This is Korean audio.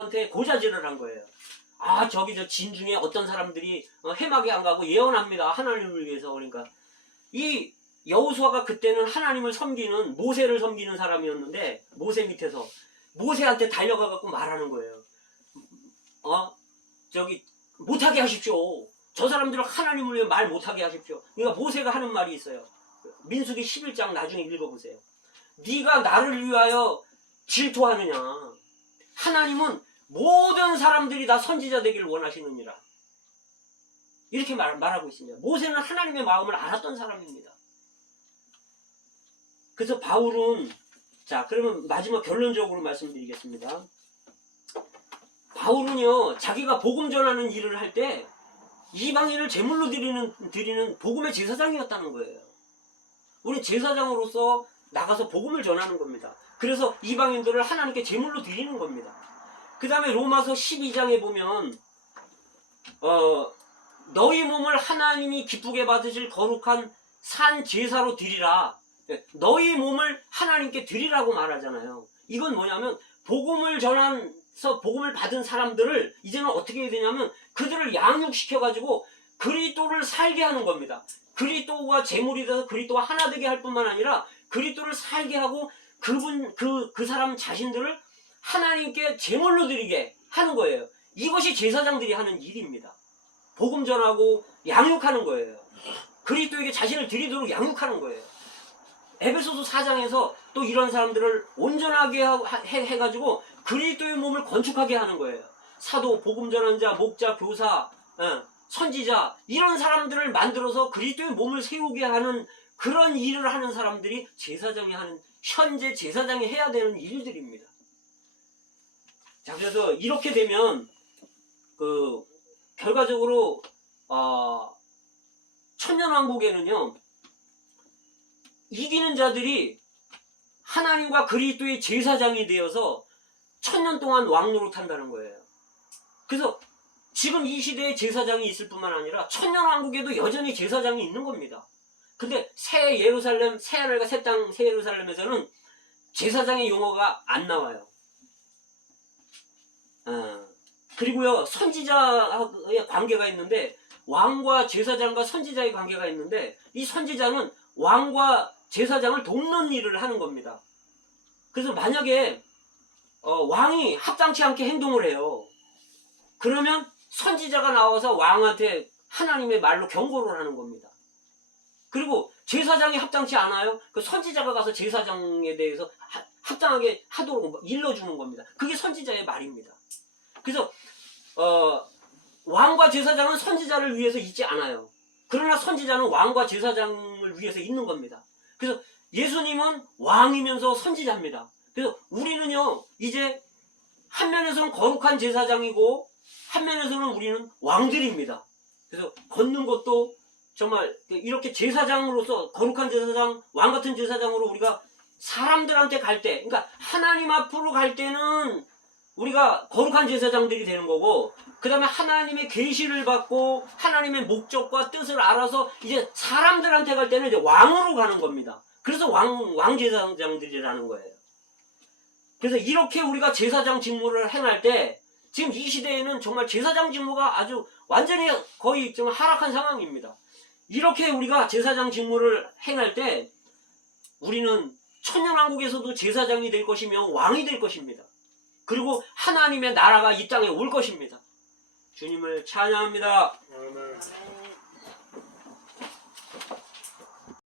한테 고자질을 한 거예요. 아, 저기 저 진 중에 어떤 사람들이 해막에 안 가고 예언합니다. 하나님을 위해서. 그러니까 이 여호수아가 그때는 하나님을 섬기는, 모세를 섬기는 사람이었는데, 모세 밑에서 모세한테 달려가 갖고 말하는 거예요. 저기 못하게 하십시오. 저 사람들을 하나님을 위해 말 못하게 하십시오. 그러니까 모세가 하는 말이 있어요. 민수기 11장 나중에 읽어보세요. 네가 나를 위하여 질투하느냐. 하나님은 모든 사람들이 다 선지자 되기를 원하시느니라. 이렇게 말하고 있습니다. 모세는 하나님의 마음을 알았던 사람입니다. 그래서 바울은, 자, 그러면 마지막 결론적으로 말씀드리겠습니다. 바울은요, 자기가 복음 전하는 일을 할 때 이방인을 제물로 드리는 복음의 제사장이었다는 거예요. 우리 제사장으로서 나가서 복음을 전하는 겁니다. 그래서 이방인들을 하나님께 제물로 드리는 겁니다. 그 다음에 로마서 12장에 보면 너희 몸을 하나님이 기쁘게 받으실 거룩한 산 제사로 드리라. 너희 몸을 하나님께 드리라고 말하잖아요. 이건 뭐냐면 복음을 전해서 복음을 받은 사람들을 이제는 어떻게 해야 되냐면 그들을 양육시켜가지고 그리스도를 살게 하는 겁니다. 그리스도가 제물이 돼서 그리스도와 하나 되게 할 뿐만 아니라 그리스도를 살게 하고 그 사람 자신들을 하나님께 제물로 드리게 하는 거예요. 이것이 제사장들이 하는 일입니다. 복음 전하고 양육하는 거예요. 그리스도에게 자신을 드리도록 양육하는 거예요. 에베소서 4장에서 또 이런 사람들을 온전하게 해가지고 그리스도의 몸을 건축하게 하는 거예요. 사도, 복음 전환자, 목자, 교사, 선지자, 이런 사람들을 만들어서 그리스도의 몸을 세우게 하는 그런 일을 하는 사람들이 제사장이 하는, 현재 제사장이 해야 되는 일들입니다. 자, 그래서 이렇게 되면 결과적으로 천년왕국에는요, 이기는 자들이 하나님과 그리스도의 제사장이 되어서 천년 동안 왕노릇 한다는 거예요. 그래서 지금 이 시대에 제사장이 있을 뿐만 아니라 천년왕국에도 여전히 제사장이 있는 겁니다. 근데 새 예루살렘, 새 하늘과 새 땅, 새 예루살렘에서는 제사장의 용어가 안 나와요. 그리고요, 선지자의 관계가 있는데, 왕과 제사장과 선지자의 관계가 있는데, 이 선지자는 왕과 제사장을 돕는 일을 하는 겁니다. 그래서 만약에 왕이 합당치 않게 행동을 해요. 그러면 선지자가 나와서 왕한테 하나님의 말로 경고를 하는 겁니다. 그리고 제사장이 합당치 않아요? 그 선지자가 가서 제사장에 대해서 합당하게 하도록 일러주는 겁니다. 그게 선지자의 말입니다. 그래서 왕과 제사장은 선지자를 위해서 있지 않아요. 그러나 선지자는 왕과 제사장을 위해서 있는 겁니다. 그래서 예수님은 왕이면서 선지자입니다. 그래서 우리는요, 이제 한 면에서는 거룩한 제사장이고 한 면에서는 우리는 왕들입니다. 그래서 걷는 것도 정말 이렇게 제사장으로서, 거룩한 제사장, 왕 같은 제사장으로 우리가 사람들한테 갈 때, 그러니까 하나님 앞으로 갈 때는 우리가 거룩한 제사장들이 되는 거고, 그 다음에 하나님의 계시를 받고 하나님의 목적과 뜻을 알아서 이제 사람들한테 갈 때는 이제 왕으로 가는 겁니다. 그래서 왕 제사장들이라는 거예요. 그래서 이렇게 우리가 제사장 직무를 행할 때, 지금 이 시대에는 정말 제사장 직무가 아주 완전히 거의 좀 하락한 상황입니다. 이렇게 우리가 제사장 직무를 행할 때 우리는 천년왕국에서도 제사장이 될 것이며 왕이 될 것입니다. 그리고 하나님의 나라가 이 땅에 올 것입니다. 주님을 찬양합니다.